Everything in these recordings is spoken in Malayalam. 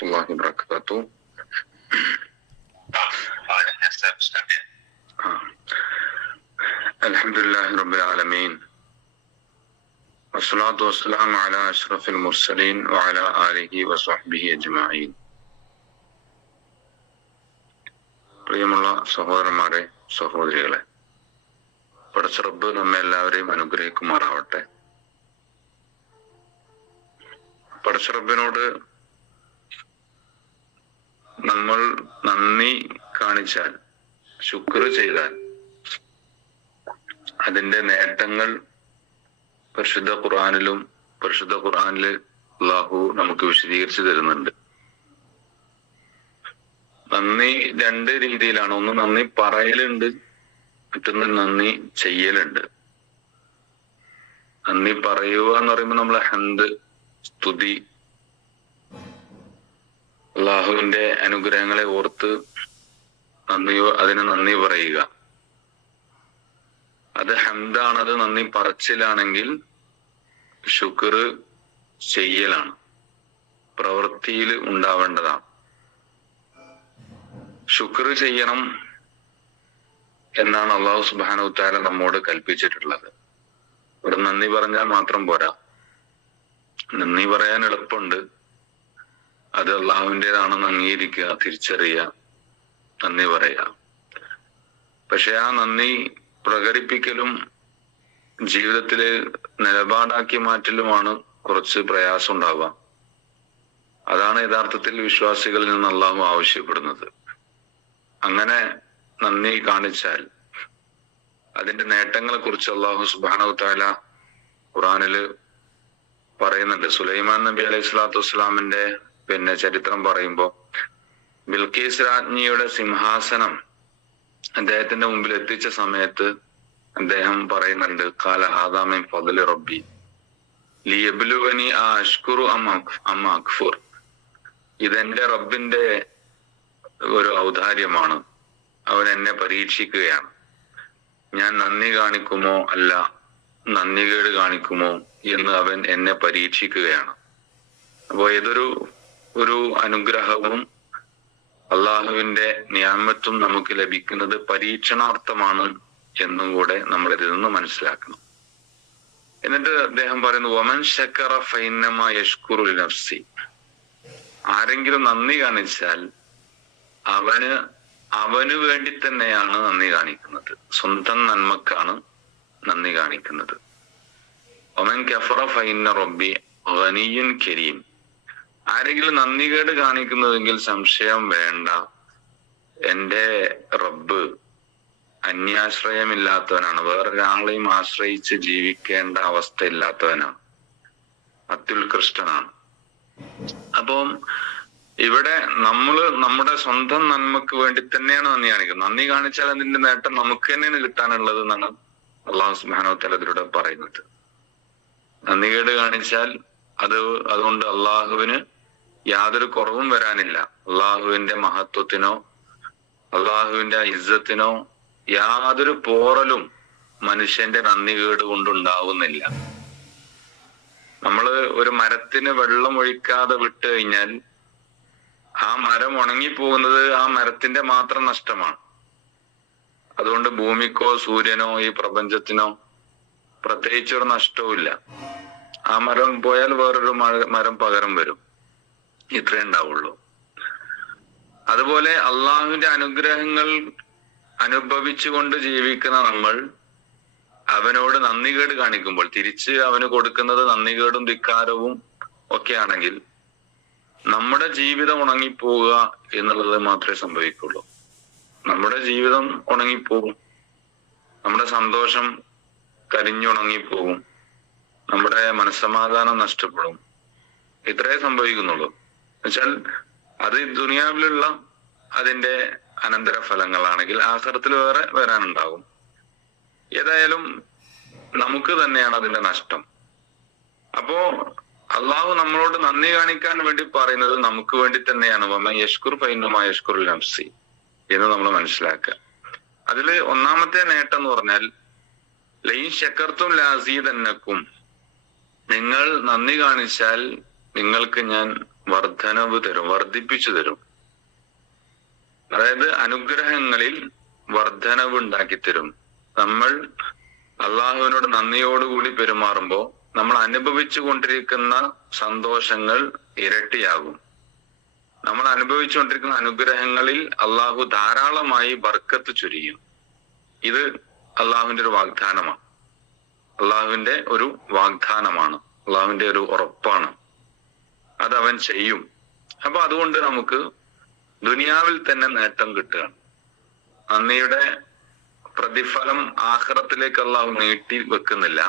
warahmatullahi wabarakatuh. Alhamdulillahi rabbil alamin. Wassalatu wassalamu ala ashrafil mursalin wa ala alihi wa sahbihi ajma'in. പ്രിയമുള്ള സഹോദരന്മാരെ, സഹോദരികളെ, പടച്ച റബ്ബ് നമ്മെ എല്ലാവരെയും അനുഗ്രഹിക്കുമാറാവട്ടെ. പടച്ച റബ്ബിനോട് നമ്മൾ നന്ദി കാണിച്ചാൽ, ശുക്ർ ചെയ്താൽ അതിന്റെ നേട്ടങ്ങൾ പരിശുദ്ധ ഖുർആനില് അല്ലാഹു നമുക്ക് വിശദീകരിച്ചു തരുന്നുണ്ട്. നന്ദി രണ്ട് രീതിയിലാണ്. ഒന്ന് നന്ദി പറയലുണ്ട്, മറ്റൊന്ന് നന്ദി ചെയ്യലുണ്ട്. നന്ദി പറയുക എന്ന് പറയുമ്പോൾ നമ്മൾ ഹംദ്, സ്തുതി, അള്ളാഹുവിന്റെ അനുഗ്രഹങ്ങളെ ഓർത്ത് അതിന് നന്ദി പറയുക, അത് ഹംദാണ്. അത് നന്ദി പറച്ചിലാണെങ്കിൽ ശുക്ർ ചെയ്യലാണ്, പ്രവൃത്തിയിൽ ഉണ്ടാവേണ്ടതാണ്. ശുക്ർ ചെയ്യണം എന്നാണ് അള്ളാഹു സുബ്ഹാനഹു വ തആല നമ്മോട് കൽപ്പിച്ചിട്ടുള്ളത്. ഒരു നന്ദി പറഞ്ഞാൽ മാത്രം പോരാ. നന്ദി പറയാൻ എളുപ്പമുണ്ട്, അത് അള്ളാഹുവിൻ്റെതാണെന്ന് അംഗീകരിക്കുക, തിരിച്ചറിയുക, നന്ദി പറയുക. പക്ഷെ ആ നന്ദി പ്രകടിപ്പിക്കലും ജീവിതത്തില് നിലപാടാക്കി മാറ്റലുമാണ് കുറച്ച് പ്രയാസം ഉണ്ടാവുക. അതാണ് യഥാർത്ഥത്തിൽ വിശ്വാസികളിൽ നിന്ന് അള്ളാഹു ആവശ്യപ്പെടുന്നത്. അങ്ങനെ നന്ദി കാണിച്ചാൽ അതിന്റെ നേട്ടങ്ങളെ കുറിച്ച് അള്ളാഹു സുബ്ഹാനഹു വ തആല ഖുർആനില് പറയുന്നുണ്ട്. സുലൈമാൻ നബി അലൈഹി സ്വലാത്തു വസ്സലാമിന്റെ ചരിത്രം പറയുമ്പോ, ബിൽഖീസ് രാജ്ഞിയുടെ സിംഹാസനം അദ്ദേഹത്തിന്റെ മുമ്പിൽ എത്തിച്ച സമയത്ത് അദ്ദേഹം പറയുന്നുണ്ട്, ഖാല ഹാദാ മിൻ ഫദ്ലി റബ്ബി ലിയബ്ലുവനി അഷ്കുറു അം അക്ഫുർ. ഇതെന്റെ റബ്ബിന്റെ ഒരു ഔദാര്യമാണ്, അവൻ എന്നെ പരീക്ഷിക്കുകയാണ്. ഞാൻ നന്ദി കാണിക്കുമോ അല്ല നന്ദികേട് കാണിക്കുമോ എന്ന് അവൻ എന്നെ പരീക്ഷിക്കുകയാണ്. അപ്പോ ഒരു അനുഗ്രഹവും അള്ളാഹുവിന്റെ നിയാമത്തും നമുക്ക് ലഭിക്കുന്നത് പരീക്ഷണാർത്ഥമാണ് എന്നും കൂടെ നമ്മൾ ഇതിൽ നിന്ന് മനസ്സിലാക്കണം. എന്നിട്ട് അദ്ദേഹം പറയുന്നു, വമൻ ശക്കറ ഫഇന്നമാ യശ്കുറു ലിനഫ്സി. ആരെങ്കിലും നന്ദി കാണിച്ചാൽ അവന് വേണ്ടി തന്നെയാണ് നന്ദി കാണിക്കുന്നത്, സ്വന്തം നന്മക്കാണ് നന്ദി കാണിക്കുന്നത്. വമൻ കഫറ ഫഇന്ന റബ്ബി ഗനിയ്യുൻ കരീം. ആരെങ്കിലും നന്ദികേട് കാണിക്കുന്നതെങ്കിൽ സംശയം വേണ്ട, എന്റെ റബ്ബ് അന്യാശ്രയമില്ലാത്തവനാണ്, വേറൊരാളെയും ആശ്രയിച്ച് ജീവിക്കേണ്ട അവസ്ഥ ഇല്ലാത്തവനാണ്, അത്യുത്കൃഷ്ടനാണ്. അപ്പം ഇവിടെ നമ്മുടെ സ്വന്തം നന്മക്ക് വേണ്ടി തന്നെയാണ് നന്ദി കാണിക്കുന്നത്. നന്ദി കാണിച്ചാൽ അതിന്റെ നേട്ടം നമുക്ക് തന്നെയാണ് കിട്ടാനുള്ളത് എന്നാണ് അല്ലാഹു സുബ്ഹാനഹു വ തആല ഇതിലൂടെ പറയുന്നത്. നന്ദികേട് കാണിച്ചാൽ അതുകൊണ്ട് അള്ളാഹുവിന് യാതൊരു കുറവും വരാനില്ല. അള്ളാഹുവിന്റെ മഹത്വത്തിനോ അള്ളാഹുവിന്റെ ഇസ്സത്തിനോ യാതൊരു പോറലും മനുഷ്യന്റെ നന്ദികേട് കൊണ്ടുണ്ടാവുന്നില്ല. നമ്മള് ഒരു മരത്തിന് വെള്ളം ഒഴിക്കാതെ വിട്ട് കഴിഞ്ഞാൽ ആ മരം ഉണങ്ങിപ്പോകുന്നത് ആ മരത്തിന്റെ മാത്രം നഷ്ടമാണ്. അതുകൊണ്ട് ഭൂമിക്കോ സൂര്യനോ ഈ പ്രപഞ്ചത്തിനോ പ്രത്യേകിച്ചൊരു നഷ്ടവും ഇല്ല. ആ മരം പോയാൽ വേറൊരു മരം പകരം വരും, ഇത്രേ ഉണ്ടാവുള്ളൂ. അതുപോലെ അള്ളാഹുവിന്റെ അനുഗ്രഹങ്ങൾ അനുഭവിച്ചുകൊണ്ട് ജീവിക്കുന്ന നമ്മൾ അവനോട് നന്ദികേട് കാണിക്കുമ്പോൾ, തിരിച്ച് അവന് കൊടുക്കുന്നത് നന്ദികേടും ധിക്കാരവും ഒക്കെ ആണെങ്കിൽ നമ്മുടെ ജീവിതം ഉണങ്ങിപ്പോവുക എന്നുള്ളത് മാത്രമേ സംഭവിക്കുള്ളൂ. നമ്മുടെ ജീവിതം ഉണങ്ങിപ്പോകും, നമ്മുടെ സന്തോഷം കരിഞ്ഞുണങ്ങിപ്പോകും, നമ്മുടെ മനസ്സമാധാനം നഷ്ടപ്പെടും. ഇത്രേ സംഭവിക്കുന്നുള്ളൂ. എന്നുവെച്ചാൽ അത് ദുനിയാവിലുള്ള അതിന്റെ അനന്തര ഫലങ്ങളാണെങ്കിൽ ആഖിറത്തിൽ വേറെ വരാനുണ്ടാകും. ഏതായാലും നമുക്ക് തന്നെയാണ് അതിന്റെ നഷ്ടം. അപ്പോ അള്ളാഹു നമ്മളോട് നന്ദി കാണിക്കാൻ വേണ്ടി പറയുന്നത് നമുക്ക് വേണ്ടി തന്നെയാണ്. വമൻ യശ്കുർ ഫഇന്നമാ യശ്കുറു ലിനഫ്സി എന്ന് നമ്മൾ മനസ്സിലാക്കുക. അതില് ഒന്നാമത്തെ നേട്ടം എന്ന് പറഞ്ഞാൽ ലൈൻ ശക്കർത്തും ലാസീദന്നക്കും, നിങ്ങൾ നന്ദി കാണിച്ചാൽ നിങ്ങൾക്ക് ഞാൻ വർധനവ് തരും, വർദ്ധിപ്പിച്ചു തരും. അതായത് അനുഗ്രഹങ്ങളിൽ വർധനവ് ഉണ്ടാക്കി തരും. നമ്മൾ അള്ളാഹുവിനോട് നന്ദിയോടുകൂടി പെരുമാറുമ്പോൾ നമ്മൾ അനുഭവിച്ചു കൊണ്ടിരിക്കുന്ന സന്തോഷങ്ങൾ ഇരട്ടിയാകും. നമ്മൾ അനുഭവിച്ചുകൊണ്ടിരിക്കുന്ന അനുഗ്രഹങ്ങളിൽ അള്ളാഹു ധാരാളമായി ബർക്കത്ത് ചൊരിയും. ഇത് അള്ളാഹുവിന്റെ ഒരു വാഗ്ദാനമാണ്. അള്ളാഹുവിന്റെ ഒരു വാഗ്ദാനമാണ്, അള്ളാഹുവിന്റെ ഒരു ഉറപ്പാണ്. അത് അവൻ ചെയ്യും. അപ്പൊ അതുകൊണ്ട് നമുക്ക് ദുനിയാവിൽ തന്നെ നേട്ടം കിട്ടുകയാണ്. നന്ദിയുടെ പ്രതിഫലം ആഖിറത്തിലേക്ക് അള്ളാഹു നീട്ടി വെക്കുന്നില്ല.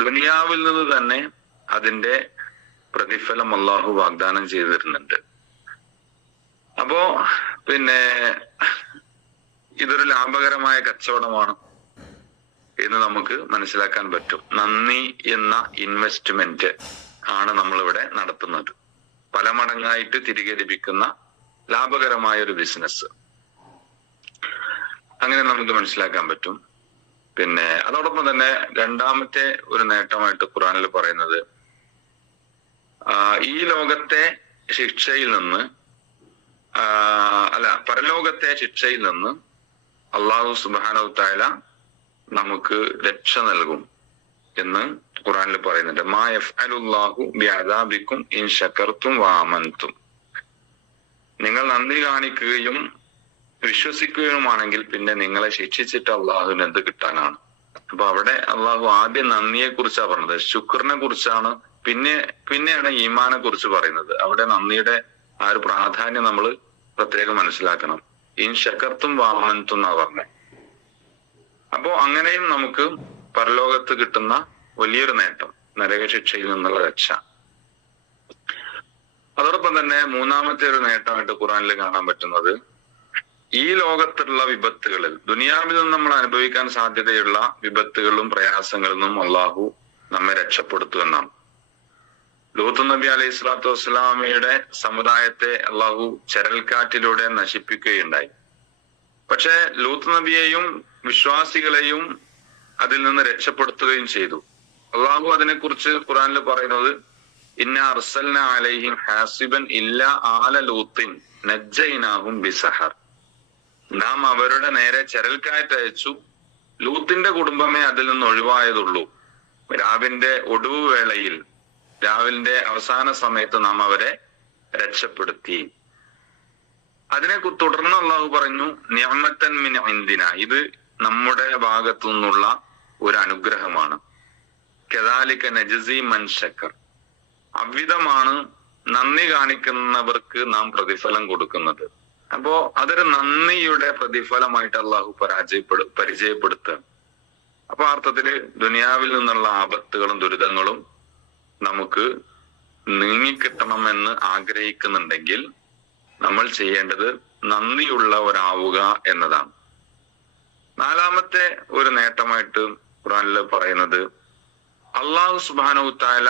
ദുനിയാവിൽ നിന്ന് തന്നെ അതിന്റെ പ്രതിഫലം അള്ളാഹു വാഗ്ദാനം ചെയ്തു തരുന്നുണ്ട്. അപ്പോ ഇതൊരു ലാഭകരമായ കച്ചവടമാണ് എന്ന് നമുക്ക് മനസ്സിലാക്കാൻ പറ്റും. നന്ദി എന്ന ഇൻവെസ്റ്റ്മെന്റ് ആണ് നമ്മളിവിടെ നടത്തുന്നത്. പല മടങ്ങായിട്ട് തിരികെ ലഭിക്കുന്ന ലാഭകരമായ ഒരു ബിസിനസ്. അങ്ങനെ നമുക്ക് മനസ്സിലാക്കാൻ പറ്റും. അതോടൊപ്പം തന്നെ രണ്ടാമത്തെ ഒരു നേട്ടമായിട്ട് ഖുർആനിൽ പറയുന്നത്, ഈ ലോകത്തെ ശിക്ഷയിൽ നിന്ന് പരലോകത്തെ ശിക്ഷയിൽ നിന്ന് അള്ളാഹു സുബ്ഹാനഹു തആല നമുക്ക് രക്ഷ നൽകും എന്ന് ഖുർആനിൽ പറയുന്നുണ്ട്. മാ യഫ്അലുല്ലാഹു ബിഅദാബിക്കും ഇൻ ശകർതും വആമൻതും. നിങ്ങൾ നന്ദി കാണിക്കുകയും വിശ്വസിക്കുകയുമാണെങ്കിൽ പിന്നെ നിങ്ങളെ ശിക്ഷിച്ചിട്ട് അള്ളാഹുവിന് എന്ത് കിട്ടാനാണ്? അപ്പൊ അവിടെ അള്ളാഹു ആദ്യം നന്ദിയെ കുറിച്ചാണ് പറഞ്ഞത്, ശുക്രിനെ കുറിച്ചാണ്, പിന്നെയാണ് ഈമാനെ കുറിച്ച് പറയുന്നത്. അവിടെ നന്ദിയുടെ ആ ഒരു പ്രാധാന്യം നമ്മൾ പ്രത്യേകം മനസ്സിലാക്കണം. ഇൻ ശകർത്തും വാമൻതും എന്നാ പറഞ്ഞത്. അപ്പോ അങ്ങനെയും നമുക്ക് പരലോകത്ത് കിട്ടുന്ന വലിയൊരു നേട്ടം, നരകശിക്ഷയിൽ നിന്നുള്ള രക്ഷ. അതോടൊപ്പം തന്നെ മൂന്നാമത്തെ ഒരു നേട്ടമായിട്ട് ഖുർആനിൽ കാണാൻ പറ്റുന്നത്, ഈ ലോകത്തുള്ള വിപത്തുകളിൽ, ദുനിയാവിൽ നിന്ന് നമ്മൾ അനുഭവിക്കാൻ സാധ്യതയുള്ള വിപത്തുകളും പ്രയാസങ്ങളിൽ നിന്നും അള്ളാഹു നമ്മെ രക്ഷപ്പെടുത്തുമെന്നാണ്. ലൂത്ത് നബി അലൈഹി സ്വലാത്തു വസ്സലാമയുടെ സമുദായത്തെ അള്ളാഹു ചരൽക്കാറ്റിലൂടെ നശിപ്പിക്കുകയുണ്ടായി. പക്ഷെ ലൂത്ത് നബിയെയും വിശ്വാസികളെയും അതിൽ നിന്ന് രക്ഷപ്പെടുത്തുകയും ചെയ്തു. അള്ളാഹു അതിനെക്കുറിച്ച് ഖുർആനിൽ പറയുന്നത്, ഇന്ന അർസൽന അലൈഹിം ഹാസിബൻ ഇല്ല ആല ലൂത്തിൻ നജ്ജൈനാഹും ബിസഹർ. നാം അവരുടെ നേരെ ചരൽക്കാറ്റ് അയച്ചു, ലൂത്തിന്റെ കുടുംബമേ അതിൽ നിന്ന് ഒഴിവായതുള്ളൂ. രാവിന്റെ ഒടുവ് വേളയിൽ, രാവിലെ അവസാന സമയത്ത് നാം അവരെ രക്ഷപ്പെടുത്തി. അതിനെ തുടർന്ന് അള്ളാഹു പറഞ്ഞു, നിഅമത്തൻ മിൻ ഇൻദിന, ഇത് നമ്മുടെ ഭാഗത്തു നിന്നുള്ള ഒരു അനുഗ്രഹമാണ്. കദാലിക നജ്സി മൻ ശക്കർ, അவ்விதമാണ് നന്ദി കാണിക്കുന്നവർക്ക് നാം പ്രതിഫലം കൊടുക്കുന്നത്. അപ്പോ അതൊരു നന്ദിയുടെ പ്രതിഫലമായിട്ട് അള്ളാഹു പരിചയപ്പെടുത്തുക. അപ്പൊ അർത്ഥത്തില് ദുനിയാവിൽ നിന്നുള്ള ആപത്തുകളും ദുരിതങ്ങളും നമുക്ക് നീങ്ങിക്കിട്ടണമെന്ന് ആഗ്രഹിക്കുന്നുണ്ടെങ്കിൽ നമ്മൾ ചെയ്യേണ്ടത് നന്ദിയുള്ളവരാവുക എന്നതാണ്. നാലാമത്തെ ഒരു നേട്ടമായിട്ട് ഖുർആനിൽ പറയുന്നത്, അള്ളാഹു സുബ്ഹാനഹു തആല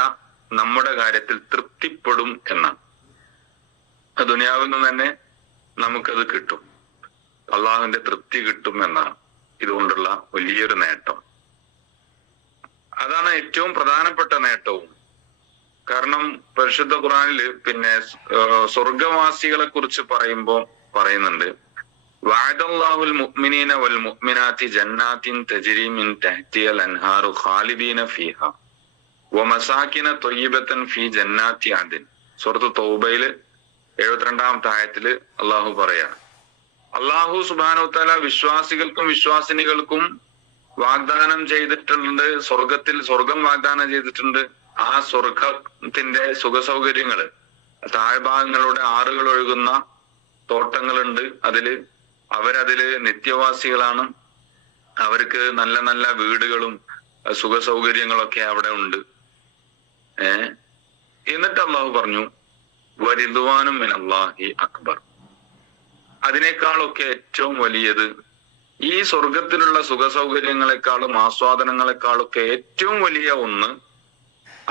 നമ്മുടെ കാര്യത്തിൽ തൃപ്തിപ്പെടും എന്നാണ്. ദുനിയാവിൽ നിന്ന് തന്നെ നമുക്കത് കിട്ടും, അള്ളാഹുവിന്റെ തൃപ്തി കിട്ടും എന്നാണ് ഇതുകൊണ്ടുള്ള വലിയൊരു നേട്ടം. അതാണ് ഏറ്റവും പ്രധാനപ്പെട്ട നേട്ടവും. കാരണം പരിശുദ്ധ ഖുർആനില് സ്വർഗവാസികളെ കുറിച്ച് പറയുന്നുണ്ട്, വഅദല്ലാഹുൽ മുഅ്മിനീന വൽ മുഅ്മിനാത്തി ജന്നാത്തിൻ തജ്രി മിൻ തഹ്തിഹൽ അൻഹാറു ഖാലിദീന ഫീഹാ വമസാകിന ത്വയ്യിബതൻ ഫീ ജന്നാത്തി അദ്ൻ. സൂറത്ത് തൗബയില് 72-ാമത്തെ ആയത്തില് അള്ളാഹു പറയാ, അള്ളാഹു സുബ്ഹാനഹു തആല വിശ്വാസികൾക്കും വിശ്വാസിനികൾക്കും വാഗ്ദാനം ചെയ്തിട്ടുണ്ട്, സ്വർഗം വാഗ്ദാനം ചെയ്തിട്ടുണ്ട്. ആ സ്വർഗത്തിന്റെ സുഖസൗകര്യങ്ങള്, താഴ്ഭാഗങ്ങളുടെ ആറുകൾ ഒഴുകുന്ന തോട്ടങ്ങളുണ്ട്, അവരതില് നിത്യവാസികളാണ്. അവർക്ക് നല്ല നല്ല വീടുകളും സുഖസൗകര്യങ്ങളൊക്കെ അവിടെ ഉണ്ട്. എന്നിട്ട് അള്ളാഹു പറഞ്ഞു, വരിദ്വാനും മിനല്ലാഹി അക്ബർ, അതിനേക്കാളൊക്കെ ഏറ്റവും വലിയത്, ഈ സ്വർഗത്തിലുള്ള സുഖസൗകര്യങ്ങളെക്കാളും ആസ്വാദനങ്ങളെക്കാളൊക്കെ ഏറ്റവും വലിയ ഒന്ന്,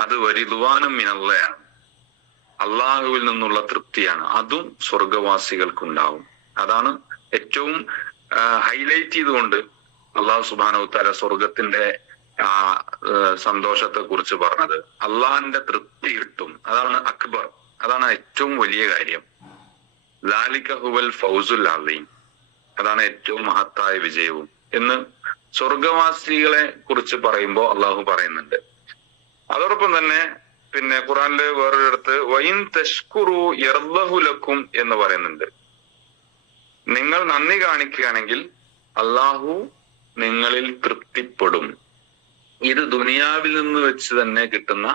അത് വരിദ്വാനും മിനല്ലാഹ്, അള്ളാഹുവിൽ നിന്നുള്ള തൃപ്തിയാണ്. അതും സ്വർഗവാസികൾക്കുണ്ടാവും. അതാണ് ഏറ്റവും ഹൈലൈറ്റ് ചെയ്തുകൊണ്ട് അള്ളാഹു സുബ്ഹാനഹു തആല സ്വർഗത്തിന്റെ സന്തോഷത്തെ കുറിച്ച് പറഞ്ഞത്. അള്ളാഹിന്റെ തൃപ്തി കിട്ടും, അതാണ് അക്ബർ. അതാണ് ഏറ്റവും വലിയ കാര്യം. ലാലിക ഹുവൽ ഫൗസുൽ അലീം, അതാണ് ഏറ്റവും മഹത്തായ വിജയവും എന്ന് സ്വർഗവാസികളെ കുറിച്ച് പറയുമ്പോൾ അള്ളാഹു പറയുന്നുണ്ട്. അതോടൊപ്പം തന്നെ പിന്നെ ഖുറാനില് വേറൊരിടത്ത് വൈൻ തഷ്കുറു യർദഹു ലക്കും എന്ന് പറയുന്നുണ്ട്. നിങ്ങൾ നന്ദി കാണിക്കുകയാണെങ്കിൽ അള്ളാഹു നിങ്ങളിൽ തൃപ്തിപ്പെടും. ഇത് ദുനിയാവിൽ നിന്ന് വെച്ച് തന്നെ കിട്ടുന്ന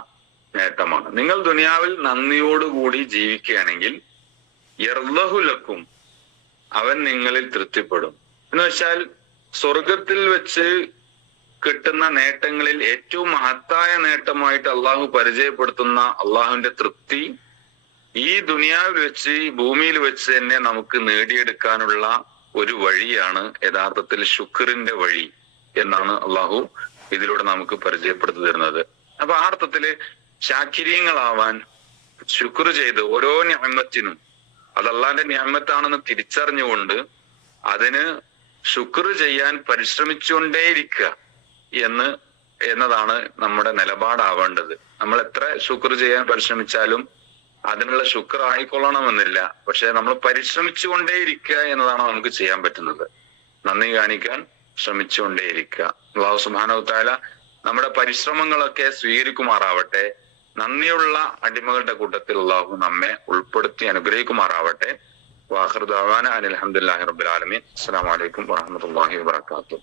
നേട്ടമാണ്. നിങ്ങൾ ദുനിയാവിൽ നന്ദിയോടുകൂടി ജീവിക്കുകയാണെങ്കിൽ യർദഹു ലക്കും, അവൻ നിങ്ങളിൽ തൃപ്തിപ്പെടും. എന്ന് വെച്ചാൽ സ്വർഗത്തിൽ വെച്ച് കിട്ടുന്ന നേട്ടങ്ങളിൽ ഏറ്റവും മഹത്തായ നേട്ടമായിട്ട് അള്ളാഹു പരിചയപ്പെടുത്തുന്ന അള്ളാഹുവിന്റെ തൃപ്തി ഈ ദുനിയാവിൽ വെച്ച് ഈ ഭൂമിയിൽ വെച്ച് തന്നെ നമുക്ക് നേടിയെടുക്കാനുള്ള ഒരു വഴിയാണ് യഥാർത്ഥത്തിൽ ശുക്റിന്റെ വഴി എന്നാണ് അള്ളാഹു ഇതിലൂടെ നമുക്ക് പരിചയപ്പെടുത്തി തരുന്നത്. അപ്പൊ ആ അർത്ഥത്തില് ശാക്കിരീങ്ങളാവാൻ ശുക്ർ ചെയ്ത് ഓരോ നിഅമത്തിനും അത് അള്ളാന്റെ നിഅമത്താണെന്ന് തിരിച്ചറിഞ്ഞുകൊണ്ട് അതിന് ശുക്ർ ചെയ്യാൻ പരിശ്രമിച്ചുകൊണ്ടേയിരിക്കുക എന്നതാണ് നമ്മുടെ നിലപാടാവേണ്ടത്. നമ്മൾ എത്ര ശുക്ർ ചെയ്യാൻ പരിശ്രമിച്ചാലും അതിനുള്ള ശുക്ർ ആയിക്കൊള്ളണമെന്നില്ല. പക്ഷെ നമ്മൾ പരിശ്രമിച്ചുകൊണ്ടേയിരിക്കുക എന്നതാണ് നമുക്ക് ചെയ്യാൻ പറ്റുന്നത്. നന്ദി കാണിക്കാൻ ശ്രമിച്ചുകൊണ്ടേയിരിക്കുക. അല്ലാഹു സുബ്ഹാനഹു തആല നമ്മുടെ പരിശ്രമങ്ങളൊക്കെ സ്വീകരിക്കുമാറാവട്ടെ. നന്ദിയുള്ള അടിമകളുടെ കൂട്ടത്തിൽ അല്ലാഹു നമ്മെ ഉൾപ്പെടുത്തി അനുഗ്രഹിക്കുമാറാവട്ടെ. വാഖിറു ദഅവാന അനിൽ ഹംദുലില്ലാഹി റബ്ബിൽ ആലമീൻ. അസ്സലാമു അലൈക്കും വറഹ്മത്തുള്ളാഹി വബറകാതുഹു.